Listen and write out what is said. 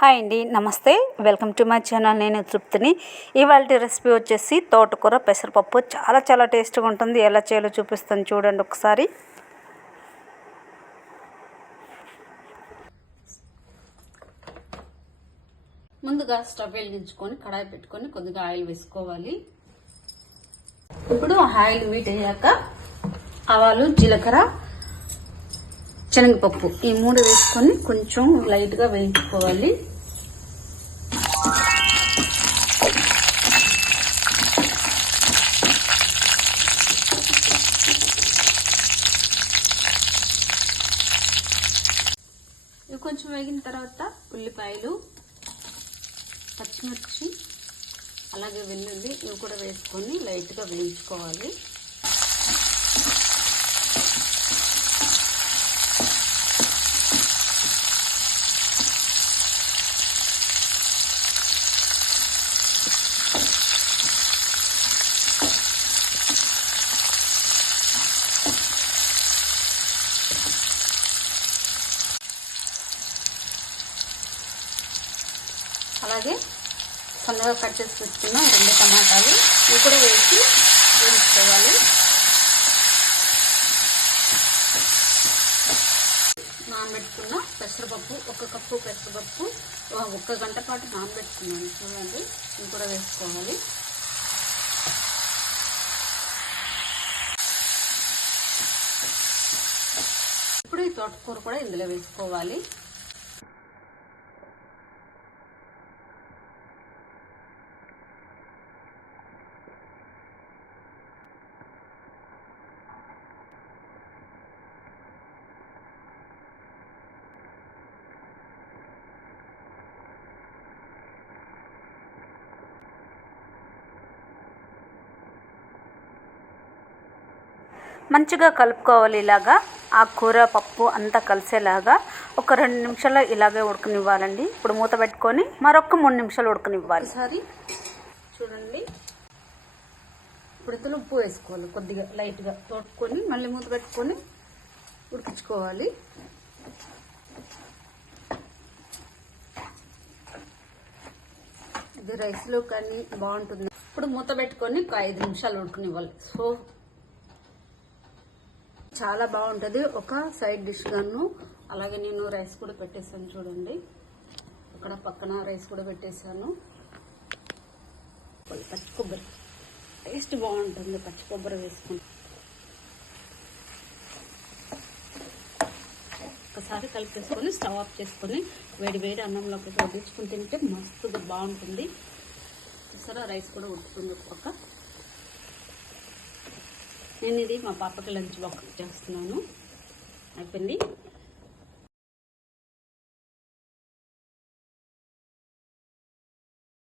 Hi అండి, నమస్తే. Welcome to my channel. నేను తృప్తిని. ఇవాళ రెసిపీ వచ్చేసి తోటకూర పెసరపప్పు. చాలా టేస్ట్గా ఉంటుంది. ఎలా చేయాలో చూపిస్తాను, చూడండి ఒకసారి. ముందుగా స్టవ్ వెలిగించుకొని కడాయి పెట్టుకొని కొద్దిగా ఆయిల్ వేసుకోవాలి. ఇప్పుడు ఆయిల్ వీట్ అయ్యాక ఆవాలు, జీలకర్ర, శనగపప్పు ఈ మూడు వేసుకొని కొంచెం లైట్గా వేయించుకోవాలి. ఇవి కొంచెం వేగిన తర్వాత ఉల్లిపాయలు, పచ్చిమిర్చి, అలాగే వెల్లుల్లి ఇవి కూడా వేసుకొని లైట్గా వేయించుకోవాలి. అలాగే సన్నగా కట్ చేసి పెట్టుకున్న 2 టమాటాలు ఇవి కూడా వేసి వేయించుకోవాలి. నానబెట్టుకున్న పెసరపప్పు, 1 కప్పు పెసరపప్పు 1 గంట పాటు నానబెట్టుకున్నాను. చూడండి, ఇవి కూడా వేసుకోవాలి. ఇప్పుడు ఈ తోటకూర కూడా ఇందులో వేసుకోవాలి. మంచిగా కలుపుకోవాలి. ఇలాగా ఆ కూర పప్పు అంతా కలిసేలాగా ఒక 2 నిమిషాలు ఇలాగే ఉడకనివ్వాలండి. ఇప్పుడు మూత పెట్టుకొని మరొక 3 నిమిషాలు ఉడకనివ్వాలి. ఒకసారి చూడండి. ఇప్పుడు ఇందులో ఉప్పు వేసుకోవాలి. కొద్దిగా లైట్గా తోడుకొని మళ్ళీ మూత పెట్టుకొని ఉడికించుకోవాలి. ఇది రైస్లో కానీ బాగుంటుంది. ఇప్పుడు మూత పెట్టుకొని ఒక 5 నిమిషాలు ఉడకనివ్వాలి. సో చాలా బాగుంటుంది. ఒక సైడ్ డిష్ గాను. అలాగే నేను రైస్ కూడా పెట్టేసాను. చూడండి, అక్కడ పక్కన రైస్ కూడా పెట్టేసాను. పచ్చి కొబ్బరి టేస్ట్ బాగుంటుంది. పచ్చి కొబ్బరి వేసుకుని ఒకసారి కలిపేసుకొని స్టవ్ ఆఫ్ చేసుకొని వేడి అన్నంలోకి వడ్డించుకుని తింటే మస్తుగా బాగుంటుంది. చూసారా, రైస్ కూడా ఉడుకుతుంది ఒక పక్క. నేను ఇది మా పాపకి లంచ్ బాక్స్ చేస్తున్నాను. అయిపోయింది.